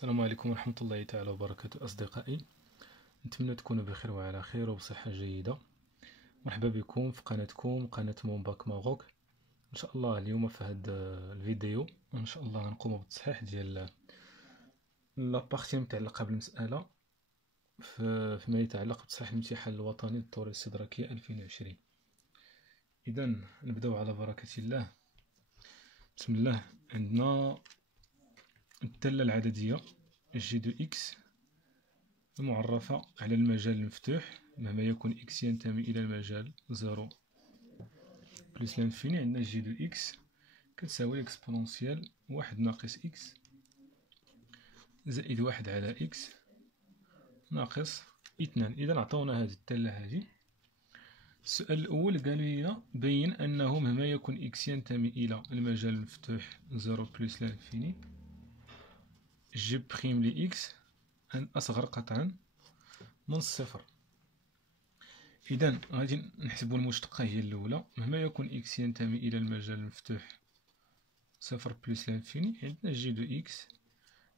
السلام عليكم ورحمة الله تعالى وبركاته أصدقائي. نتمنى تكونوا بخير وعلى خير وبصحة جيدة. مرحبا بكم في قناتكم قناة مونباك ماروك. إن شاء الله اليوم في هذا الفيديو إن شاء الله غنقوم بالتصحيح ديال لابارتي متعلقة بالمسألة فيما يتعلق بتصحيح الامتحان الوطني للدورة الاستدراكية 2020. إذا نبداو على بركة الله. بسم الله. عندنا الدالة العددية جي دو إكس المعرفة على المجال المفتوح مهما يكون إكس ينتمي إلى المجال 0 بلس لانفيني. عندنا جي دو إكس كتساوي إكسبونونسيال 1 ناقص إكس زائد 1 على إكس ناقص 2. إذا عطاونا هذه الدالة هذه. السؤال الأول قال لنا بين أنه مهما يكون إكس ينتمي إلى المجال المفتوح 0 بلس لانفيني جي بريم لإكس أن أصغر قطعا من الصفر. إذا غادي نحسبوا المشتقة هي الأولى. مهما يكون إكس ينتمي إلى المجال المفتوح 0 بلس لانفيني عندنا جي دو إكس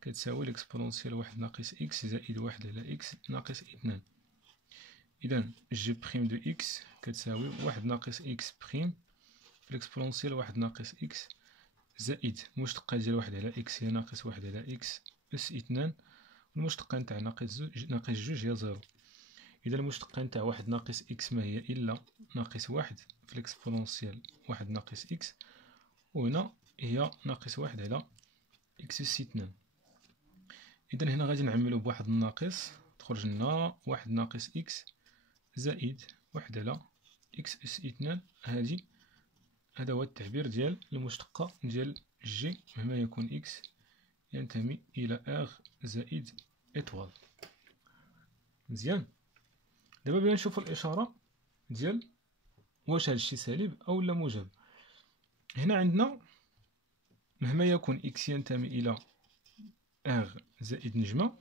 كتساوي الإكسبونونسيال 1 ناقص إكس زائد 1 على إكس ناقص 2. إذا جي بريم دو إكس كتساوي 1 ناقص إكس بريم في الإكسبونونسيال 1 ناقص إكس زائد المشتقة ديال 1 على إكس هي ناقص 1 على إكس أس 2 والمشتقة نتاع ناقص جوج هي 0. إذا المشتقة نتاع 1 ناقص إكس ما هي إلا ناقص 1 في الإكسبونونسيال 1 ناقص إكس وهنا هي ناقص 1 على إكس أس 2. إذا هنا غادي نعملو بواحد الناقص تخرج لنا 1 ناقص إكس زائد 1 على إكس أس 2. هذا هو التعبير ديال المشتقة ديال جي مهما يكون إكس ينتمي إلى إغ زائد إطوال. مزيان. دابا بغينا نشوفو الإشارة ديال واش هادشي سالب أو لا موجب. هنا عندنا مهما يكون إكس ينتمي إلى إغ زائد نجمة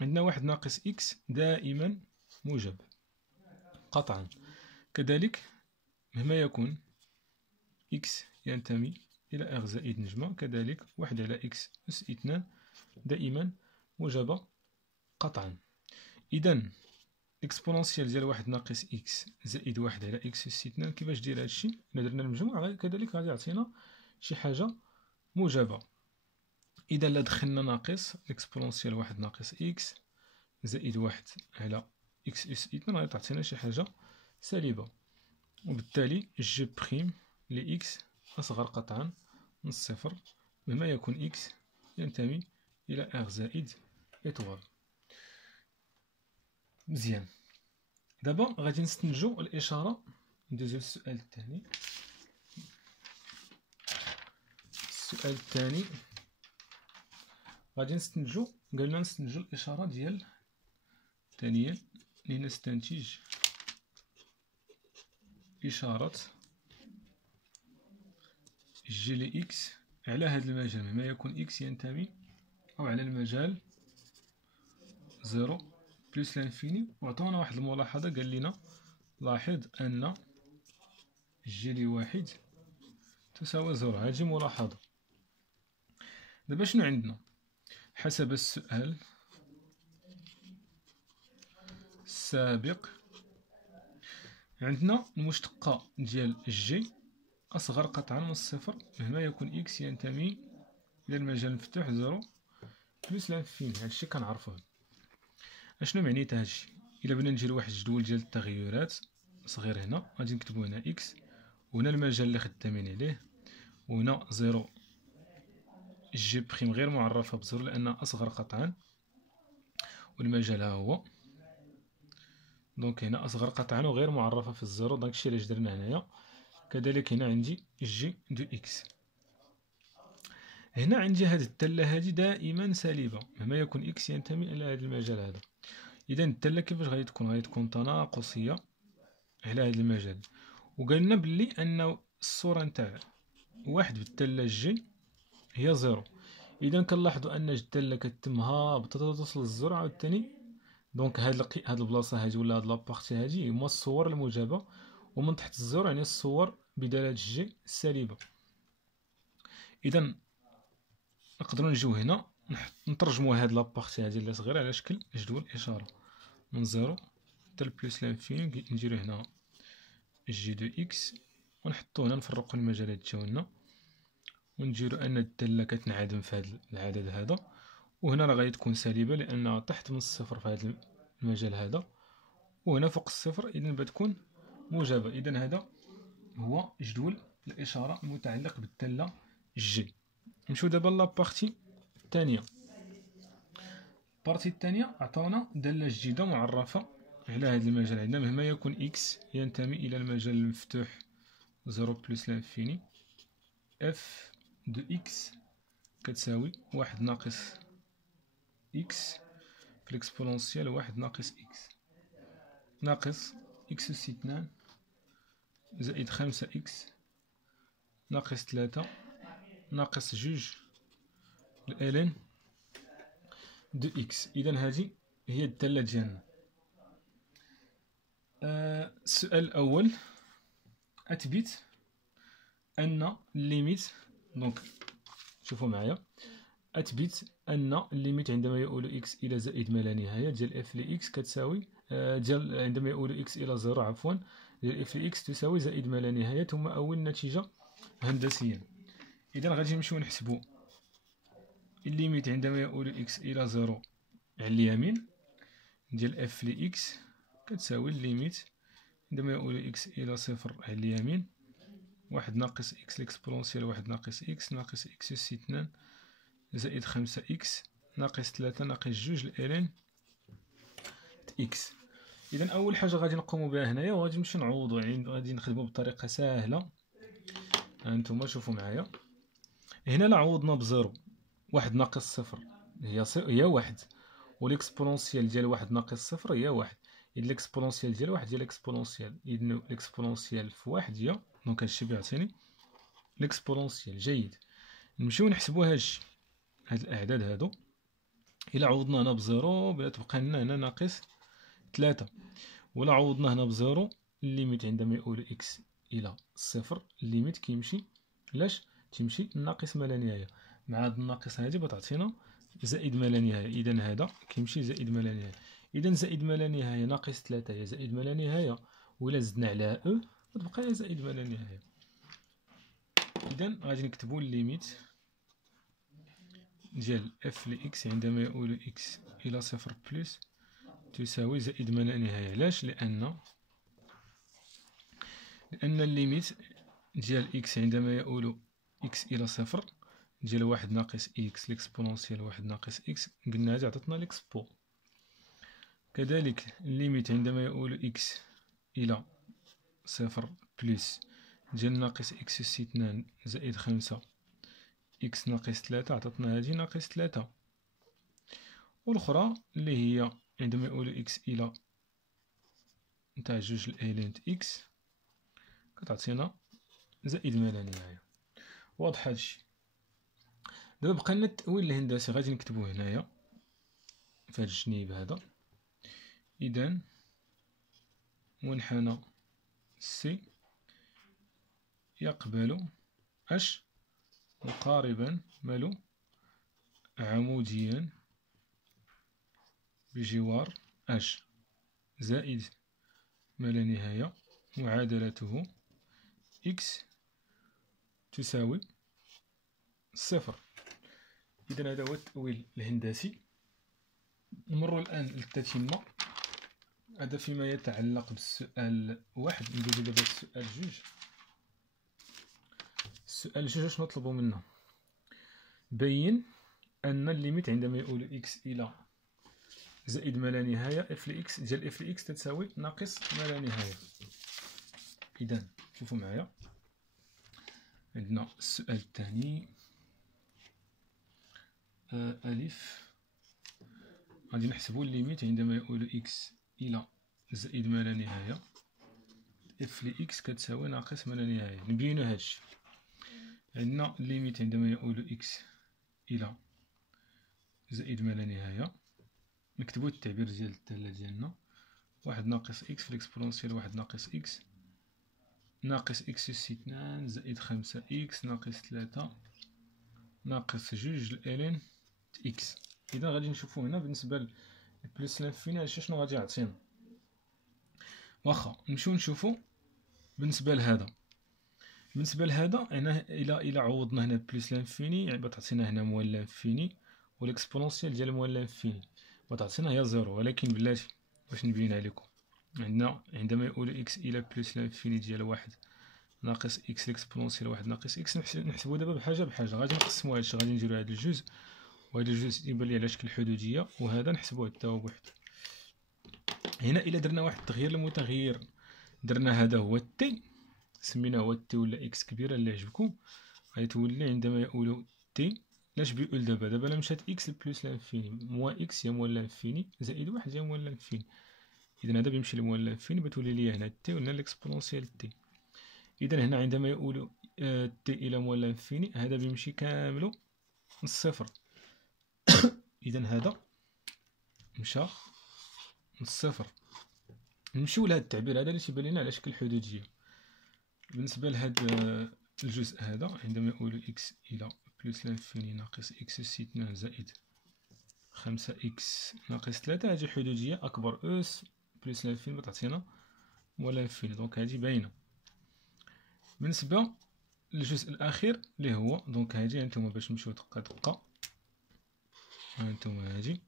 عندنا 1 ناقص إكس دائما موجب قطعا. كذلك مهما يكون إكس ينتمي إلى إغ زائد نجمة كذلك 1 على إكس أس 2 دائما موجبة قطعا. إذا إكسبونونسيال ديال 1 ناقص إكس زائد 1 على إكس أس 2 كيفاش داير هادشي؟ إلا درنا المجموع كذلك غادي يعطينا شي حاجة موجبة. إذا إلا دخلنا ناقص إكسبونونسيال 1 ناقص إكس زائد 1 على إكس أس 2 غادي تعطينا شي حاجة سالبة، وبالتالي جي بريم لإكس أصغر قطعا من الصفر مهما يكون إكس ينتمي إلى إغ زائد إطوال. مزيان. دابا غادي نستنتجو الإشارة. ندوزو للسؤال الثاني. السؤال الثاني غادي نستنتجو قالنا نستنتجو الإشارة ديال ثانيا لنستنتج إشارة جي لإكس على هذا المجال مهما يكون إكس ينتمي أو على المجال 0 بلس لانفيني. وعطونا واحد الملاحظة قال لنا لاحظ أن جي لواحد تساوي 0. هذه ملاحظة. دابا شنو عندنا؟ حسب السؤال السابق عندنا المشتقة ديال جي أصغر قطعا من الصفر مهما يكون إكس ينتمي إلى المجال المفتوح 0 بلس لانفيني. هادشي كنعرفوه. اشنو معنيت هادشي؟ إلا بغينا نديرو واحد الجدول ديال التغيرات صغير هنا غادي نكتبو هنا إكس وهنا المجال اللي خدامين عليه وهنا 0 جي بريم غير معرفة بزر لأنها أصغر قطعا والمجال ها هو. دونك هنا أصغر قطعا وغير معرفة في الزيرو. دونك الشيء اللي درنا هنايا. كذلك هنا عندي جي دو إكس. هنا عندي هاد الدالة هادي دائما سالبة مهما يكون إكس ينتمي إلى هذا المجال هذا. إذا الدالة كيفاش غادي تكون؟ غادي تكون تناقصية على هذا المجال. وقالنا بلي أن الصورة نتاع واحد بالدالة جي هي 0. إذا كنلاحظوا أن الدالة كتتم هابطة توصل للزيرو عاوتاني. دونك هاد البلاصة هادي ولا هاد لابارتي هادي هما الصور الموجبة ومن تحت الزيرو يعني الصور بدالة جي السالبة. إذا نقدروا نجيو هنا نترجموا هاد لابارتي هادي اللي صغيره على شكل جدول اشاره من 0 حتى لبلوس لانفيني. نديرو هنا جي دو اكس ونحطو هنا نفرقو المجالات تاعنا ونديرو ان الداله كتنعدم في هذا العدد هذا، وهنا راه غادي تكون سالبه لان تحت من الصفر في هذا المجال هذا، وهنا فوق الصفر اذا بتكون موجبه. اذا هذا هو جدول الاشاره المتعلق بالداله جي. نمشيو دابا لابارتي الثانيه. البارتي الثانيه عطاونا داله جديده معرفه على هذا المجال عندنا، مهما يكون اكس ينتمي الى المجال المفتوح 0 بلس لانفيني، اف دو اكس كتساوي 1 ناقص اكس في الاكسبونونسيال 1 ناقص اكس ناقص اكس اس 2 زائد 5 اكس ناقص 3 ناقص 2 الان دو اكس. اذا هذه هي الداله ديالنا. السؤال الاول اثبت ان الليميت، دونك شوفوا معايا، اثبت ان الليميت عندما يؤول اكس الى زائد ما لا نهايه ديال اف ل اكس كتساوي ديال عندما يؤول اكس الى 0 عفوا ديال اف ل اكس تساوي زائد ما لا نهايه ثم اول نتيجه هندسيا. اذا غادي نمشيو نحسبوا الليميت عندما يؤول اكس الى 0 على اليمين ديال اف ل اكس كتساوي الليميت عندما يؤول اكس الى 0 على اليمين 1 ناقص اكس الاكسبونونسيال 1 ناقص اكس ناقص اكس اس 2 زائد 5 اكس ناقص 3 ناقص 2 الان اكس. اذا اول حاجه غادي نقوموا بها هنايا وغادي نمشي نعوضوا، يعني غادي نخدموا بطريقه سهله. هانتوما شوفوا معايا هنا لا عوضنا بزيرو، 1 ناقص 0 هي 1 والاكسبونونسيال ديال 1 ناقص 0 هي 1. اذا الاكسبونونسيال ديال 1 هي الاكسبونونسيال، اذا الاكسبونونسيال في 1 هي دونك هادشي بيعطيني الاكسبونونسيال. جيد، نمشيو نحسبوا هاد الاعداد هادو. الا عوضنا هنا بزيرو تبقى لنا هنا ناقص 3، ولا عوضنا هنا بزيرو الليميت عندما يؤول اكس الى 0 الليميت كيمشي لاش تيمشي ناقص ما لا نهايه، مع هاد الناقص هادي بتعطينا زائد ما لا نهايه. اذا هذا كيمشي زائد ما لا نهايه. اذا زائد ما لا نهايه ناقص 3 هي زائد ما لا نهايه، ولا زدنا على او تبقى هي زائد ما لا نهايه. اذا غادي نكتبوا الليميت ديال اف ل اكس عندما يؤول اكس الى 0 بلس تساوي زائد ما لا نهايه. علاش؟ لان الليميت ديال اكس عندما يؤول اكس الى 0 ديال 1 ناقص اكس ليكسبونونسيال 1 ناقص اكس قلنا هذه عطاتنا ليكسبو. كذلك الليميت عندما يؤول اكس الى 0 بلس ديال ناقص اكس اس 2 زائد 5 اكس ناقص 3 عطاتنا هذه ناقص 3، والاخرى اللي هي عندما يؤول اكس الى نتاع جوج الالينت اكس كتعطينا زائد ما لا نهايه. واضح هادشي؟ دابا بقى لنا التأويل الهندسي، غادي نكتبوه هنايا في هاد الجنيب هذا. اذا منحنى سي يقبل اش مقاربا مالو عموديا بجوار اش زائد ما لا نهاية معادلته اكس تساوي 0. إذا هذا هو التأويل الهندسي. نمر الآن للتتمة. هذا فيما يتعلق بالسؤال 1. ندوزو دابا السؤال 2. السؤال 2 شنو نطلبو منه؟ بين أن الليميت عندما يؤول إكس إلى زائد ما لا نهاية اف لإكس ديال اف لإكس تتساوي ناقص ما لا نهاية. إذا شوفوا معايا عندنا السؤال الثاني ألف. غادي نحسبوا الليميت عندما يؤول إكس إلى زائد ما لا نهاية اف لإكس كتساوي ناقص ما لا نهاية. نبينو هادشي. عندنا الليميت عندما يؤول إكس إلى زائد ما لا نهاية، نكتبو التعبير ديال الدالة ديالنا 1 ناقص إكس في الإكسبونونسيال 1 ناقص إكس ناقص إكس أس 2 زائد 5 إكس ناقص 3 ناقص جوج الان اكس. اذا غادي نشوفو هنا بالنسبه لبلوس لانفيني هادشي شنو غادي يعطينا. واخا نمشيو نشوفو بالنسبه لهذا. بالنسبه لهذا هنا الى عوضنا هنا بلوس لانفيني يعني بتعطينا هنا موال لانفيني، والاكسبونونسيال ديال موال لانفيني بتعطينا هي زيرو. ولكن بلاتي باش نبينها لكم، عندنا عندما يقول اكس الى بلوس لانفيني ديال واحد ناقص اكس الاكسبونونسيال واحد ناقص اكس، نحسبو دابا بحاجه بحاجه. غادي نقسمو هادشي، غادي نديرو هاد الجزء وهاد الجزء يبان لي على شكل حدوديه، وهذا نحسبوه حتى هو بوحدو. هنا الا درنا واحد التغيير المتغير، درنا هذا هو تي، سميناه هو تي ولا اكس كبيره اللي عجبكم، غادي تولي عندما يقول تي لاش بيقول دابا لا مشات اكس بلس لانفيني موا اكس هي موال لانفيني زائد واحد هي موال لانفيني. اذا هذا بيمشي لموال لانفيني بتولي لي هنا تي وهنا الاكسبونونسيال تي. اذا هنا عندما يقول تي الى موال لانفيني هذا بيمشي كاملو للصفر. اذا هذا مشى للصفر. نمشيو لهذا التعبير هذا اللي تيبان لنا على شكل حدوديه. بالنسبه لهذا الجزء هذا عندما يقول اكس الى بلس لانفيني ناقص اكس اس 2 زائد 5 اكس ناقص 3، هذه حدوديه اكبر اس بلس لانفيني بتعطينا موال لانفيني، دونك هذه باينه. بالنسبه للجزء الاخير اللي هو دونك هذه هانتوما باش نمشيو دقه دقه، هانتوما هذه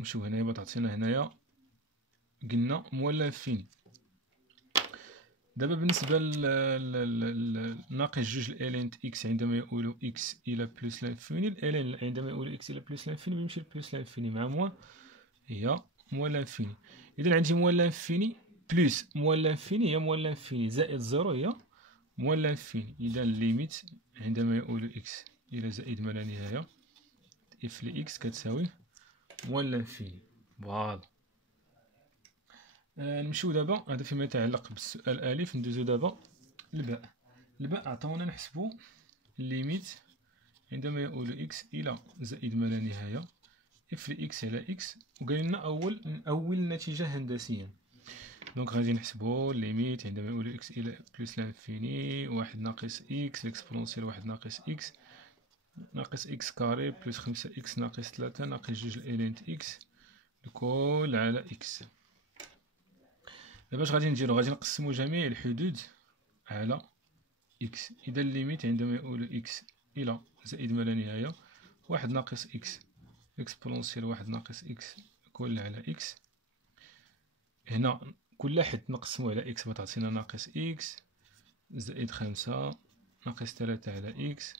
نمشيو هنايا بتعطينا هنايا قلنا موال لانفيني. دابا بالنسبه ناقص جوج الالين اكس عندما يقول اكس الى بلس لانفيني، الالين عندما يقول اكس الى بلس لانفيني بيمشي لبلس لانفيني مع موال هي موال لانفيني. اذا عندي موال لانفيني بلس موال لانفيني هي موال لانفيني زائد زيرو هي موال لانفيني. اذا الليميت عندما يقول اكس الى زائد ما لا نهايه اف لاكس كتساوي موال لانفيني. فوالا. نمشيو دابا هذا فيما يتعلق بالسؤال الالف. ندوزو دابا الباء. الباء عطاونا نحسبو الليميت عندما يقول اكس الى زائد ما لا نهايه اف لاكس على اكس، وقال لنا اول نتيجه هندسيا. دونك غادي نحسبو الليميت عندما يقول اكس الى بلس لانفيني واحد ناقص اكس الاكسبونونسيال واحد ناقص اكس ناقص اكس كاري بلس 5 اكس ناقص 3 ناقص جوج الالينت اكس الكل على اكس. دابا اش غادي نديرو؟ غادي نقسمو جميع الحدود على اكس. اذا الليميت عندما يقول اكس الى زائد ما لا نهايه واحد ناقص اكس اكسبونونسيال واحد ناقص اكس كل على اكس. هنا كل حد نقسمو على اكس بتعطينا ناقص اكس زائد 5 ناقص 3 على اكس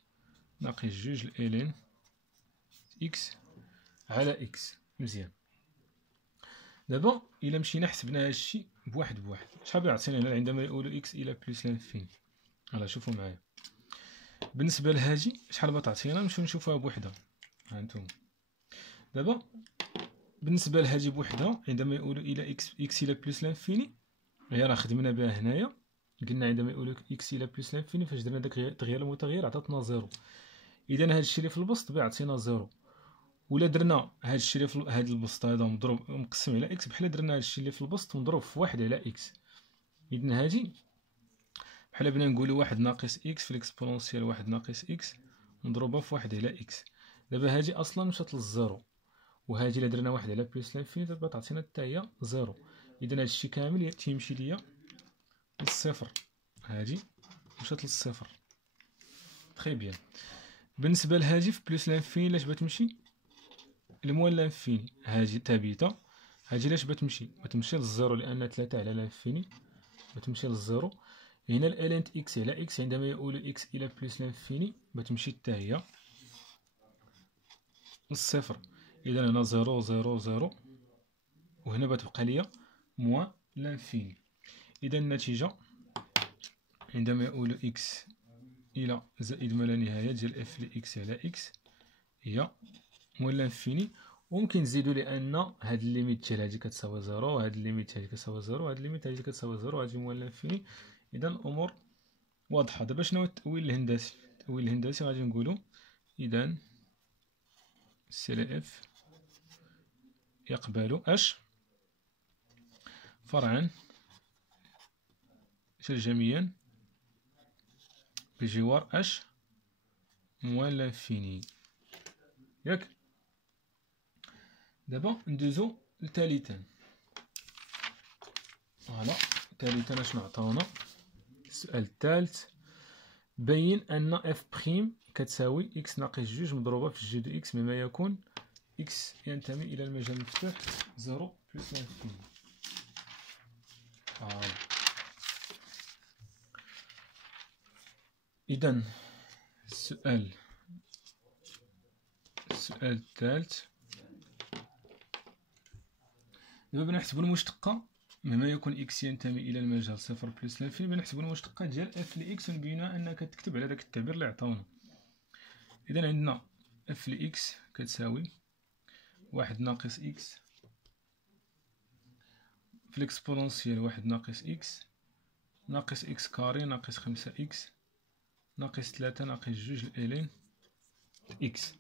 ناقص جوج الالين اكس على اكس. مزيان. دابا الا مشينا حسبنا هادشي بواحد بواحد شحال بيعطينا هنا عندما يقول اكس الى بلس لانفيني. هلا شوفوا معايا بالنسبه لهاجي شحال بتعطينا. نمشيو نشوفوها بوحدها. ها انتم دابا بالنسبه لهاجي بوحدها عندما يقول الى اكس الى بلس لانفيني هي راه خدمنا بها هنايا. قلنا عندما يقول اكس الى بلس لانفيني فاش درنا داك التغيير المتغير عطاتنا زيرو. اذا هادشي اللي في البسط بيعطينا زيرو. ولا درنا هادشي اللي في هاد البسط هذا مضروب مقسم على اكس بحال درنا هادشي اللي في البسط مضروب في واحد على اكس. اذا هادي بحال بنا نقولوا واحد ناقص اكس في الاكسبونونسيال واحد ناقص اكس مضروبه في واحد على اكس. دابا هادي اصلا مشات للزيرو، وهادي الا درنا واحد على بلس لانفيني دابا تعطينا حتى هي زيرو. اذا هادشي كامل تيمشي ليا للصفر. هادي مشات للصفر. تري بيان. بالنسبه لهادي في بلس لانفيني لاش بتمشي الموال لانفيني هادي ثابته. هادي لاش بتمشي للزيرو لان 3 على لانفيني بتمشي للزيرو. هنا الالينت اكس على اكس عندما يقول اكس الى بلس لانفيني بتمشي حتى هي للصفر. اذا هنا زيرو زيرو زيرو وهنا بتبقى ليا موان لانفيني. اذا النتيجه عندما يقول اكس الى زائد ما لا نهايه ديال اف لاكس على اكس هي موال لانفيني. وممكن نزيدو لان هاد الليميت ديال هادي كتساوي زيرو وهاد الليميت هادي كتساوي زيرو وهاد الليميت هادي كتساوي زيرو وهادي موال لانفيني. اذا الامور واضحه. دابا شنو هو التاويل الهندسي؟ التاويل الهندسي غادي نقولو اذا سي ل اف يقبل اش فرعا ترجميا بجوار اش موان لانفيني ياك. دابا ندوزو لثالثا. فوالا ثالثا اشنو عطاونا؟ السؤال الثالث، بين ان اف بريم كتساوي اكس ناقص جوج مضروبة في جي دو اكس مما يكون اكس ينتمي الى المجال المفتوح زيرو بلس لانفيني. اذا السؤال الثالث، دابا بنحسبو المشتقة مما يكون اكس ينتمي الى المجال صفر بلس لانفيني. بنحسبو المشتقة ديال اف لاكس ونبينوها انها كتكتب على داك التعبير اللي عطاونا. اذا عندنا اف لاكس كتساوي واحد ناقص اكس في الاكسبونونسيال واحد ناقص اكس ناقص اكس كاري ناقص 5 اكس ناقص 3 ناقص جوج الالين اكس.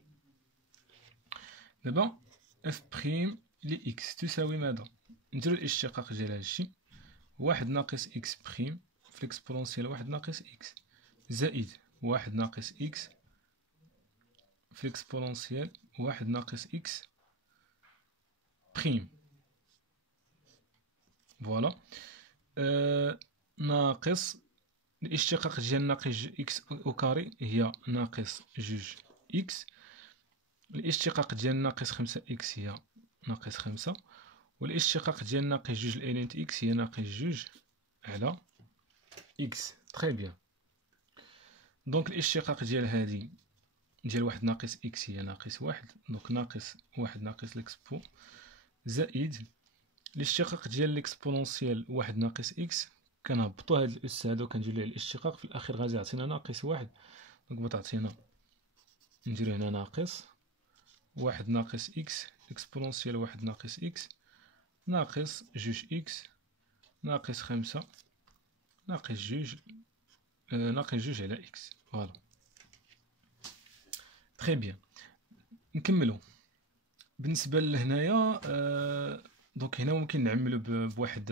دابا اف بريم لإكس تساوي ماذا؟ نديرو الاشتقاق ديال هادشي، واحد ناقص إكس بريم في الإكسبونونسيال واحد ناقص إكس زائد واحد ناقص إكس في الإكسبونونسيال واحد ناقص إكس بريم. فوالا ناقص الاشتقاق ديال ناقص إكس أو كاري هي ناقص جوج إكس، الاشتقاق ديال ناقص 5 إكس هي ناقص 5، والاشتقاق ديال ناقص جوج الالينت اكس هي ناقص جوج على اكس. تري بيان. دونك الاشتقاق ديال هادي ديال واحد ناقص اكس هي ناقص واحد، دونك ناقص واحد ناقص ليكسبو زائد الاشتقاق ديال ليكسبونونسيال واحد ناقص اكس. كنهبطو هاد الاس هادو كنديرو ليه الاشتقاق، في الاخير غادي يعطينا ناقص واحد، دونك بتعطينا نديرو هنا ناقص واحد ناقص اكس اكسبونونسيال واحد ناقص اكس ناقص جوج إكس ناقص 5 ناقص جوج ناقص جوج على إكس. فوالا تري بيان. نكملو بالنسبة لهنايا. دونك هنا ممكن نعملو بواحد،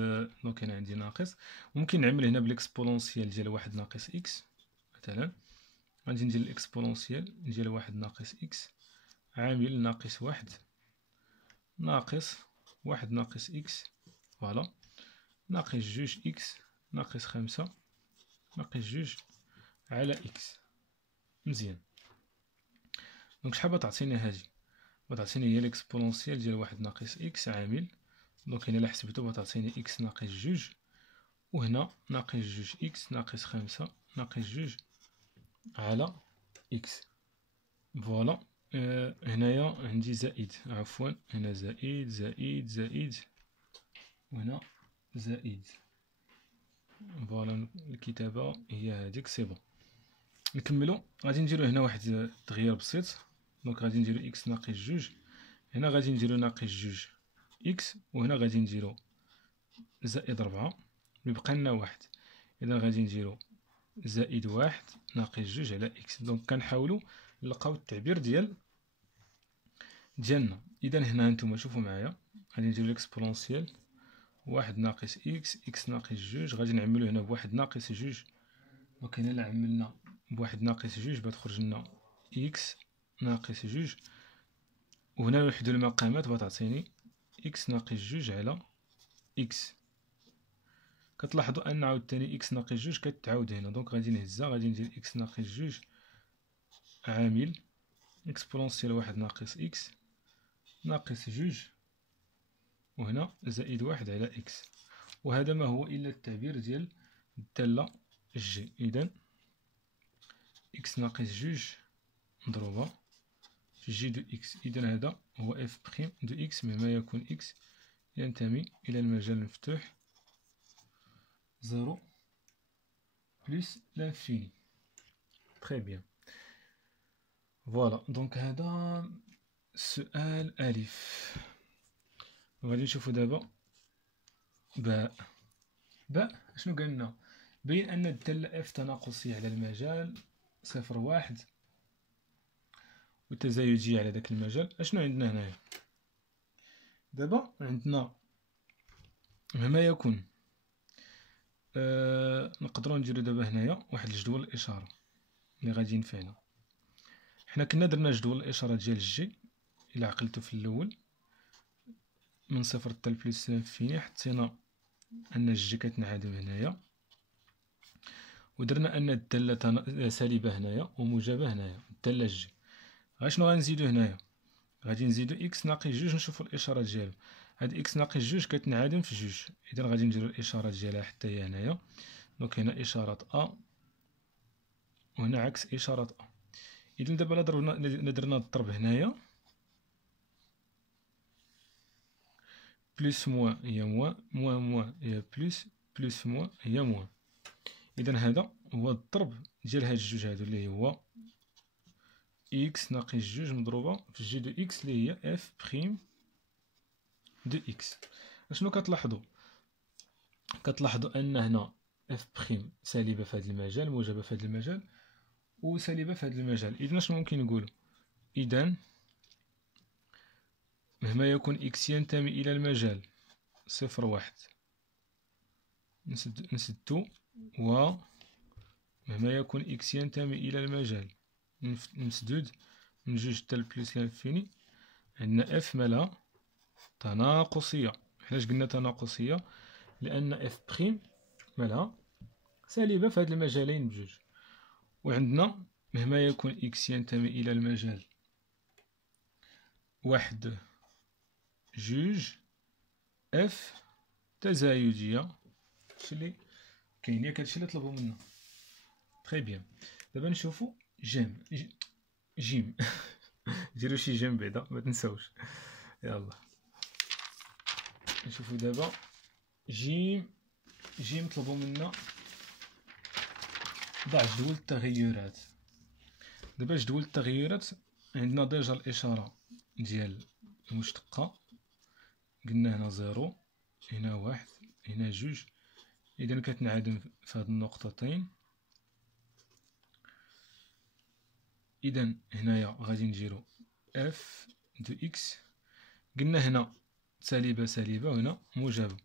دونك هنا عندي ناقص، ممكن نعمل هنا بالاكسبونونسيال ديال واحد ناقص إكس. مثلا غادي ندير الاكسبونونسيال ديال واحد ناقص إكس عامل ناقص واحد ناقص واحد ناقص إكس. فوالا ناقص جوج إكس ناقص 5 ناقص جوج على إكس. مزيان. دونك شحال بتعطيني هادي؟ بتعطيني هي ليكسبونونسيال ديال واحد ناقص إكس عامل، دونك هنا إلا حسبتو بتعطيني إكس ناقص جوج، وهنا ناقص جوج إكس ناقص 5 ناقص جوج على إكس. فوالا هنايا عندي زائد، عفوا هنا زائد زائد زائد وهنا زائد. فوالا الكتابة هي هاديك. سي بون. نكملو. غادي نديرو هنا واحد التغيير بسيط، دونك غادي نديرو إكس ناقص جوج، هنا غادي نديرو ناقص جوج إكس، وهنا غادي نديرو زائد 4 يبقى لنا واحد. إذا غادي نديرو زائد واحد ناقص جوج على إكس. دونك كنحاولو نلقاو التعبير ديالنا. إذا هنا نتوما شوفو معايا، غادي نديرو ليكسبونونسيال واحد ناقص إكس إكس ناقص جوج، غادي نعملو هنا بواحد ناقص جوج، دونك هنا إلا عملنا بواحد ناقص جوج بتخرج لنا إكس ناقص جوج، وهنا نوحدو المقامات بتعطيني إكس ناقص جوج على إكس. كتلاحظوا أن عاوتاني إكس ناقص جوج كتعاود هنا، دونك غادي نهزها، غادي ندير إكس ناقص جوج عامل إكسبونونسيال واحد ناقص إكس ناقص جوج، وهنا زائد واحد على إكس. وهذا ما هو إلا التعبير ديال الدالة جي. إذا إكس ناقص جوج مضروبة في جي دو إكس. إذا هذا هو إف بريم دو إكس مما يكون إكس ينتمي إلى المجال المفتوح زيرو بلس لانفيني. تري بيان. فوالا دونك هذا سؤال ألف. غادي نشوفو دابا باء. باء شنو قالنا؟ بين أن الدالة إف تناقصية على المجال صفر واحد وتزايدية على داك المجال. أشنو عندنا هنايا؟ دابا عندنا مهما يكون نقدروا نديرو دابا هنايا واحد الجدول الإشارة اللي غادي ينفعنا. حنا كنا درنا جدول الاشاره ديال الجي الى عقلتو في الاول من صفر حتى لبليس لانفيني، حطينا ان الجي كتنعدم هنايا، ودرنا ان الداله سالبه هنايا وموجبه هنايا الداله جي. شنو غنزيدو هنايا؟ غادي نزيدو اكس ناقص جوج، نشوفو الاشاره ديالو. هاد اكس ناقص جوج كتنعدم في جوج، اذا غادي نديرو الاشاره ديالها حتى هي هنايا. دونك هنا اشاره ا وهنا عكس اشاره ا. اذا دابا درنا الضرب هنايا، بلس موان هي موان، موان موان هي بلس، بلس موان هي موان. اذا هذا هو الضرب ديال هاد الجوج هادو اللي هو اكس ناقص جوج مضروبه في جي دو اكس اللي هي اف بريم دو اكس. اشنو كتلاحظوا؟ كتلاحظوا ان هنا اف بريم سالبه في هذا المجال، موجبه في هذا المجال، وسالبه في هذا المجال. اذا شنو ممكن نقولوا؟ اذا مهما يكون اكس ينتمي الى المجال صفر واحد نسدو، و مهما يكون اكس ينتمي الى المجال مسدود من جوج حتى لبليس لانفيني، عندنا اف مالها تناقصيه. علاش قلنا تناقصيه؟ لان اف بريم مالها سالبه في هاد المجالين بجوج. وعندنا مهما يكون اكس ينتمي الى المجال واحد جوج اف تزايديه. هادشي اللي كاين، ياك هادشي اللي طلبو منا. تري بيان. دابا نشوفو جيم ديرو شي جيم بعدا ما تنساوش. يلا نشوفو دابا جيم طلبو منا ضع جدول التغيرات. دابا جدول التغيرات عندنا ديجا الاشاره ديال المشتقه، قلنا هنا زيرو، هنا واحد، هنا جوج. اذا كتنعدم في هاد النقطتين. اذا هنايا غادي نديرو اف دو اكس، قلنا هنا سالبه سالبه وهنا موجبه.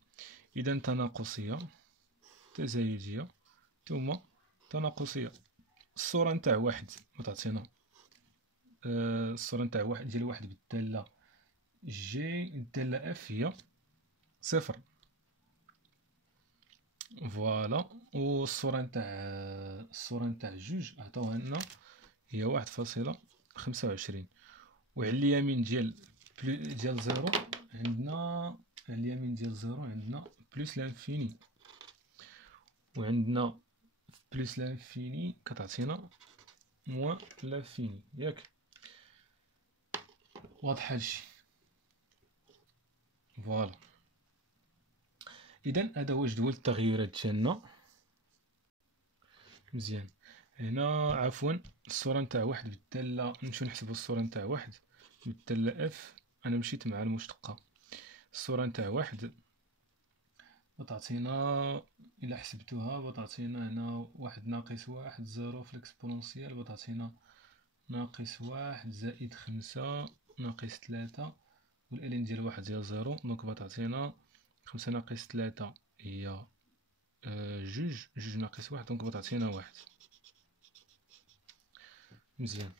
اذا تناقصيه تزايديه ثم تناقصيه. الصوره نتاع واحد وتعطينا الصوره نتاع واحد ديال واحد بالداله جي، الداله اف هي صفر. فوالا. والصوره نتاع جوج عطاوها لنا هي 1.25. وعلى اليمين ديال زيرو عندنا، على اليمين ديال زيرو عندنا بلس لانفيني، وعندنا بلس لانفيني كتعطينا موان لانفيني. ياك واضح هادشي؟ فوالا. اذا هذا هو جدول التغيرات ديالنا. مزيان. هنا عفوا الصوره نتاع واحد بالداله، نمشيو نحسبوا الصوره نتاع واحد بالداله اف. انا مشيت مع المشتقه. الصوره نتاع واحد بتعطينا الى حسبتوها بتعطينا هنا واحد ناقص واحد زيرو في الاكسبونونسيال، بتعطينا ناقص واحد زائد خمسة ناقص تلاتة، والالين ديال واحد هي زيرو. دونك بتعطينا خمسة ناقص تلاتة هي جوج، جوج ناقص واحد، دونك بتعطينا واحد. مزيان.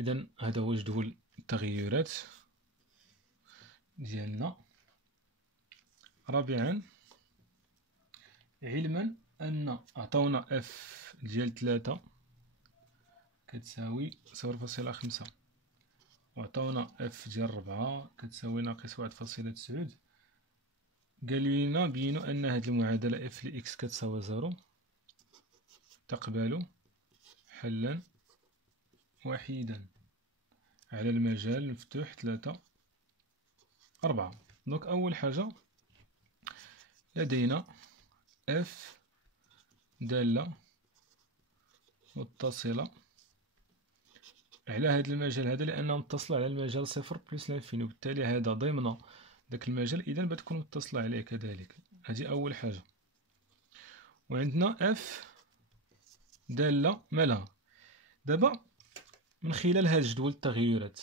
اذا هذا هو جدول التغيرات ديالنا. رابعا، علما ان عطاونا اف ديال 3 كتساوي 0.5، وعطاونا اف ديال 4 كتساوي ناقص 1.9، قالوا لنا بينوا ان هذه المعادله اف لاكس كتساوي 0 تقبل حلا وحيدا على المجال المفتوح 3 4. دونك اول حاجه لدينا اف داله متصله على هذا المجال هذا، لانها متصله على المجال صفر بلس لانفيني، وبالتالي هذا ضمن داك المجال، اذا بتكون متصله عليه كذلك. هذه اول حاجه. وعندنا اف داله مالها. دابا من خلال هذا جدول التغيرات،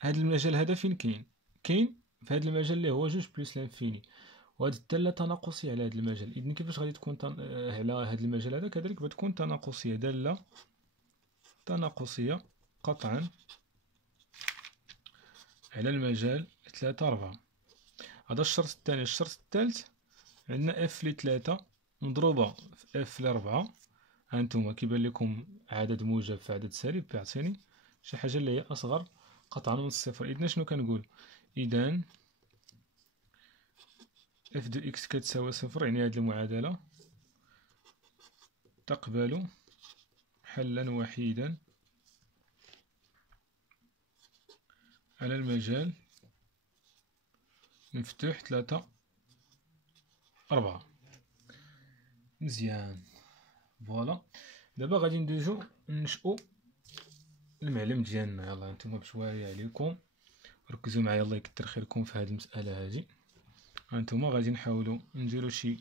هذا المجال هذا فين كاين في هذا المجال اللي هو جوج بلس لانفيني، وهذه الداله تناقصيه على هذا المجال. اذا كيفاش غادي تكون على هذا المجال هذا كذلك بتكون تناقصيه، داله تناقصية قطعا على المجال 3 4. هذا الشرط الثاني. الشرط الثالث عندنا اف ل3 مضروبة في اف ل4. هانتوما كيبان لكم عدد موجب في عدد سالب كيعطيني شي حاجة اللي هي أصغر قطعا من الصفر. إذن شنو كنقول؟ إذن اف دو إكس كتساوي صفر، يعني هاد المعادلة تقبل حلا وحيدا على المجال مفتوح 3 4. مزيان. فوالا دابا غادي ندوزو نشأو المعلم ديالنا. يلا نتوما بشوية عليكم ركزوا معايا الله يكثر خيركم في هذه المسألة هذه. هانتوما غادي نحاولوا نديرو شي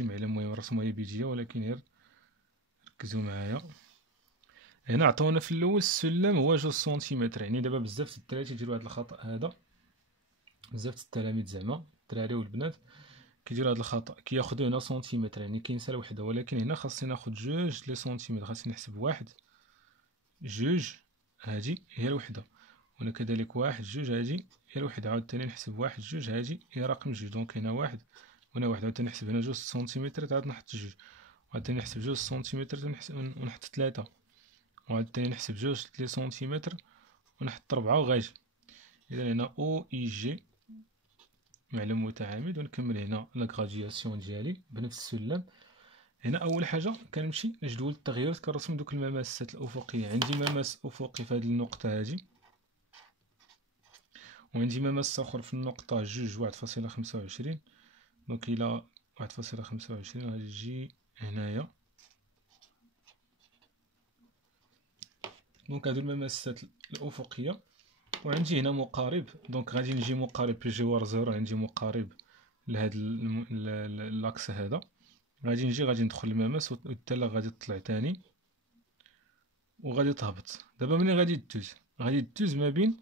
معلم مهم رسموها بيديا، ولكن غير ركزوا معايا. هنا عطاونا في الاول السلم هو 2 سنتيمتر، يعني دابا بزاف الدراري تيديروا هذا الخطأ هذا، بزاف التلاميذ زعما الدراري والبنات كيديروا هذا الخطأ، كياخذوا هنا سنتيمتر يعني كينسى الوحده، ولكن هنا خاصني ناخذ 2 لي سنتيمتر، خاصني نحسب 1 2 هادي هي الوحده، هنا كذلك 1 2 هادي هي الوحده، عاوتاني نحسب 1 2 هادي هي رقم 2. دونك هنا 1 وهنا 1، عاوتاني نحسب هنا 2 سنتيمتر عاد نحط 2، عاوتاني نحسب 2 سنتيمتر ونحط 3، وعاوتاني نحسب 2 لي سنتيمتر ونحط 4 وغاجي. إذا هنا أو إي جي معلم متعامد، ونكمل هنا لا غرادياسيون ديالي بنفس السلم. هنا أول حاجة كنمشي لجدول التغييرات كنرسم دوك المماسات الأفقية. عندي مماس أفقي في هذه النقطة هذه، وعندي مماس آخر في النقطة 2 1.25. دونك إلى 1.25 غادي تجي هنايا. دونك هادو المماسات الأفقية، وعندي هنا مقارب، دونك غادي نجي مقارب بجوار زيرو، عندي مقارب لهاد اللاكس هذا، غادي نجي غادي ندخل المماس والتالة غادي تطلع تاني وغادي تهبط. دابا ملي غادي دوز ما بين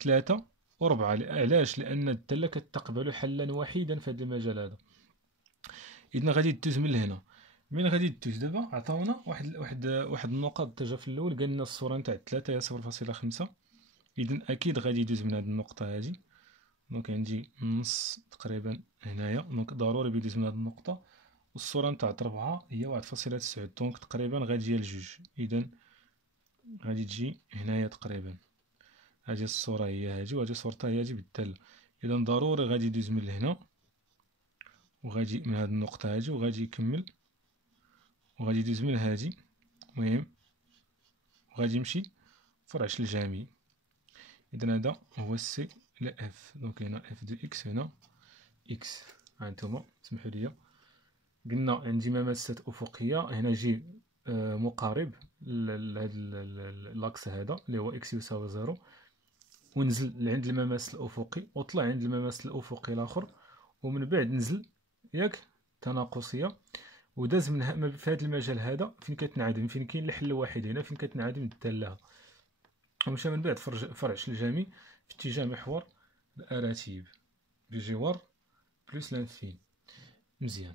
3 و 4. علاش؟ لأن التالة كتقبل حلا وحيدا في هذا المجال هذا. إذن غادي دوز من لهنا. من غادي دوز دابا عطاونا واحد النقط ديجا في الأول، قالنا الصورة نتاع 3 هي 0.5. إذن أكيد غادي يدوز من هاد النقطة هادي، دونك عندي نص تقريبا هنايا، دونك ضروري بيدوز من هاد النقطة. والصورة نتاع 4 هي 1.9، دونك تقريبا غادي هي ل2. إذن غادي تجي هنايا تقريبا، هادي الصورة هي هادي وهادي صورتها هي هادي بالدالة. إذن ضروري غادي يدوز من لهنا وغادي من هاد النقطة هادي وغادي يكمل وغادي يدوز من هادي، المهم وغادي يمشي فرعش الجامي. إذن هذا هو سي لا اف. دونك هنا اف دو اكس، هنا اكس. هانتوما سمحوا لي، قلنا عندي مماسات أفقية، هنا جي مقارب لهاد اللاكس هذا اللي هو اكس يساوي 0، ونزل لعند المماس الأفقي وطلع عند المماس الأفقي الآخر، ومن بعد نزل ياك تناقصية وداز من في هذا المجال هذا فين كتنعدم، فين كاين الحل الواحد هنا فين كتنعدم الدالة، ومشى من بعد فرعش الجامي في اتجاه محور الأراتيب بجوار بلس لانفين. مزيان.